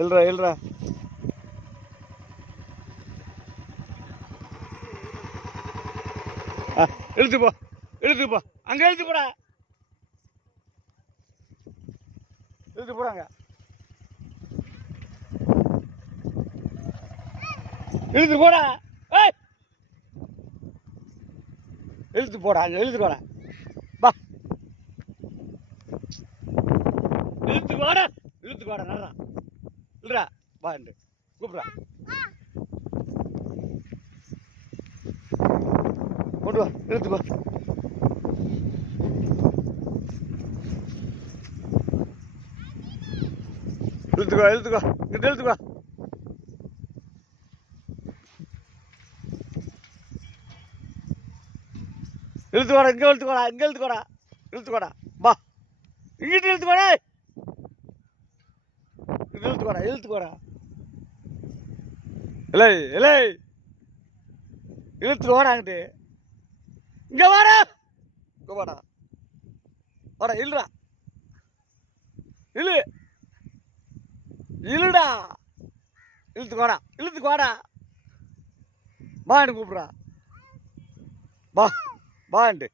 இல்லைடா இல்லைடா. இழுத்து போ இழுத்து போ, அங்கே இழுத்து போடா, இழுத்து போடாங்க, இழுத்து போடா. ஏய் இழுத்து போடா, அங்கே இழுத்து போடா, பா இழுத்து போடா, இழுத்து போடா, நல்லா இல்லைடா, பா என்று கூப்பிட்றா, கொண்டு வா, இழுத்து போ. இழுத்துக்கோ இழுத்துக்கோ, இங்கிட்ட இழுத்துக்கோ. இழுத்துக்கோடா, இங்கே இழுத்துக்கோடா, இங்கே இழுத்துக்கோடா, இழுத்துக்கோடா, பா இங்கிட்ட இழுத்துக்கோடா, இங்கே இழுத்துக்கோடா, இழுத்துக்கோடா. இல்லை இல்லை, இழுத்து வாடா, அங்கிட்டு இங்கே வாடா, இங்கே வாடா, வாடா இல்லைடா, இழு இழுடா, இழுத்துக்கோடா, இழுத்துக்கோடா, பாண்டு கூப்பிட்றா, பா பாண்டு.